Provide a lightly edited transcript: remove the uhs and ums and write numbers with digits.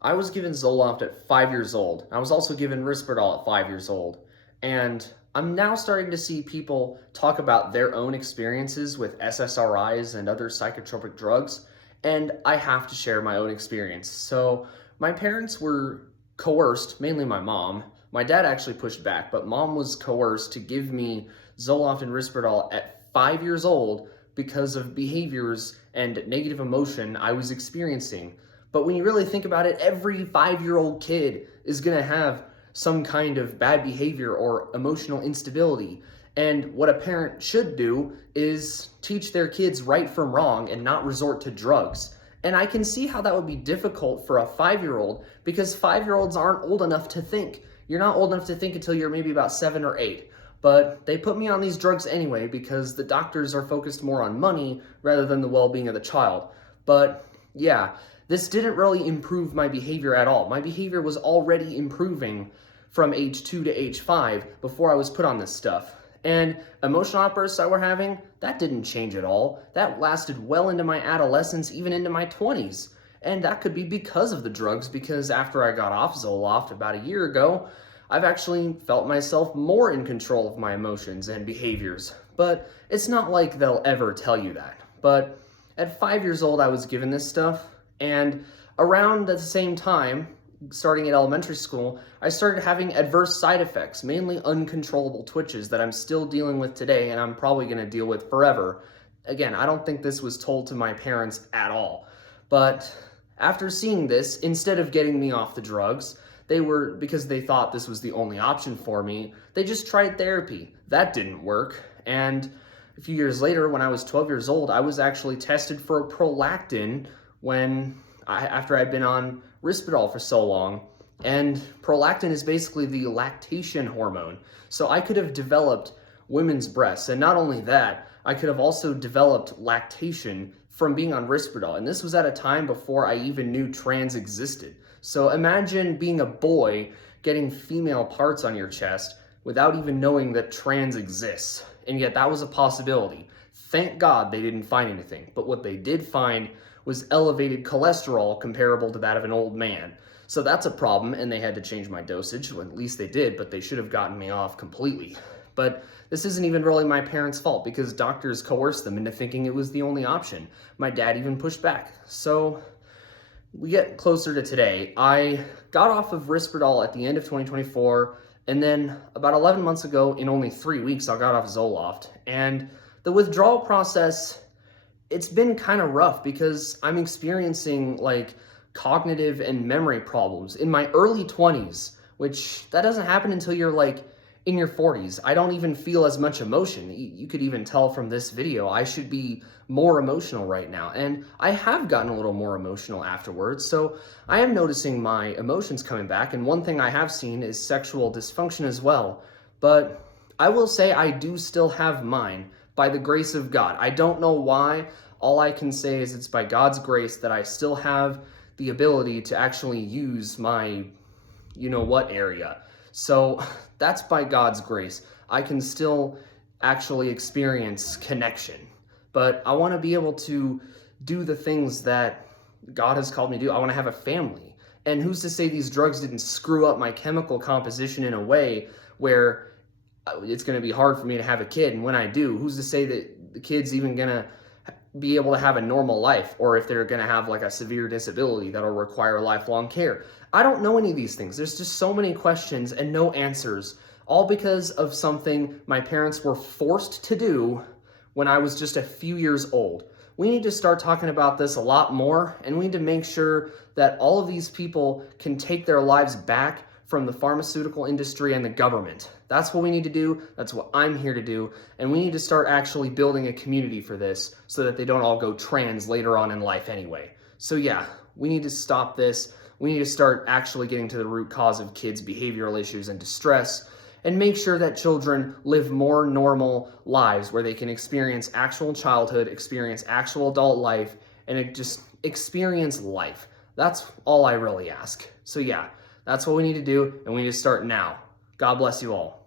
I was given Zoloft at 5 years old. I was also given Risperdal at 5 years old. And I'm now starting to see people talk about their own experiences with SSRIs and other psychotropic drugs. And I have to share my own experience. So, my parents were coerced, mainly my mom. My dad actually pushed back, but mom was coerced to give me Zoloft and Risperdal at 5 years old because of behaviors and negative emotion I was experiencing. But when you really think about it, every 5-year-old kid is going to have some kind of bad behavior or emotional instability. And what a parent should do is teach their kids right from wrong and not resort to drugs. And I can see how that would be difficult for a 5-year-old because 5-year-olds aren't old enough to think. You're not old enough to think until you're maybe about 7 or 8. But they put me on these drugs anyway because the doctors are focused more on money rather than the well-being of the child. But yeah, this didn't really improve my behavior at all. My behavior was already improving from age 2 to age 5 before I was put on this stuff. And emotional outbursts I were having, that didn't change at all. That lasted well into my adolescence, even into my 20s. And that could be because of the drugs, because after I got off Zoloft about a year ago, I've actually felt myself more in control of my emotions and behaviors. But it's not like they'll ever tell you that. But at 5 years old, I was given this stuff, and around the same time, starting at elementary school, I started having adverse side effects, mainly uncontrollable twitches that I'm still dealing with today and I'm probably going to deal with forever. Again, I don't think this was told to my parents at all. But after seeing this, instead of getting me off the drugs, because they thought this was the only option for me, they just tried therapy. That didn't work. And a few years later, when I was 12 years old, I was actually tested for a prolactin after I'd been on Risperdal for so long. And prolactin is basically the lactation hormone. So I could have developed women's breasts. And not only that, I could have also developed lactation from being on Risperdal. And this was at a time before I even knew trans existed. So imagine being a boy getting female parts on your chest without even knowing that trans exists. And yet that was a possibility. Thank God they didn't find anything. But what they did find was elevated cholesterol comparable to that of an old man. So that's a problem, and they had to change my dosage. Well, at least they did, but they should have gotten me off completely. But this isn't even really my parents' fault because doctors coerced them into thinking it was the only option. My dad even pushed back. So we get closer to today. I got off of Risperdal at the end of 2024, and then about 11 months ago, in only 3 weeks, I got off Zoloft. And the withdrawal process, it's been kind of rough because I'm experiencing like cognitive and memory problems in my early 20s, which that doesn't happen until you're like in your 40s. I don't even feel as much emotion. You could even tell from this video, I should be more emotional right now. And I have gotten a little more emotional afterwards. So I am noticing my emotions coming back. And one thing I have seen is sexual dysfunction as well. But I will say I do still have mine by the grace of God. I don't know why. All I can say is it's by God's grace that I still have the ability to actually use my you-know-what area. So that's by God's grace. I can still actually experience connection. But I want to be able to do the things that God has called me to do. I want to have a family. And who's to say these drugs didn't screw up my chemical composition in a way where it's going to be hard for me to have a kid? And when I do, who's to say that the kid's even going to be able to have a normal life, or if they're going to have like a severe disability that'll require lifelong care? I don't know any of these things. There's just so many questions and no answers, all because of something my parents were forced to do when I was just a few years old. We need to start talking about this a lot more, and we need to make sure that all of these people can take their lives back from the pharmaceutical industry and the government. That's what we need to do. That's what I'm here to do. And we need to start actually building a community for this so that they don't all go trans later on in life anyway. So yeah, we need to stop this. We need to start actually getting to the root cause of kids' behavioral issues and distress, and make sure that children live more normal lives where they can experience actual childhood, experience actual adult life, and just experience life. That's all I really ask. So yeah, that's what we need to do, and we need to start now. God bless you all.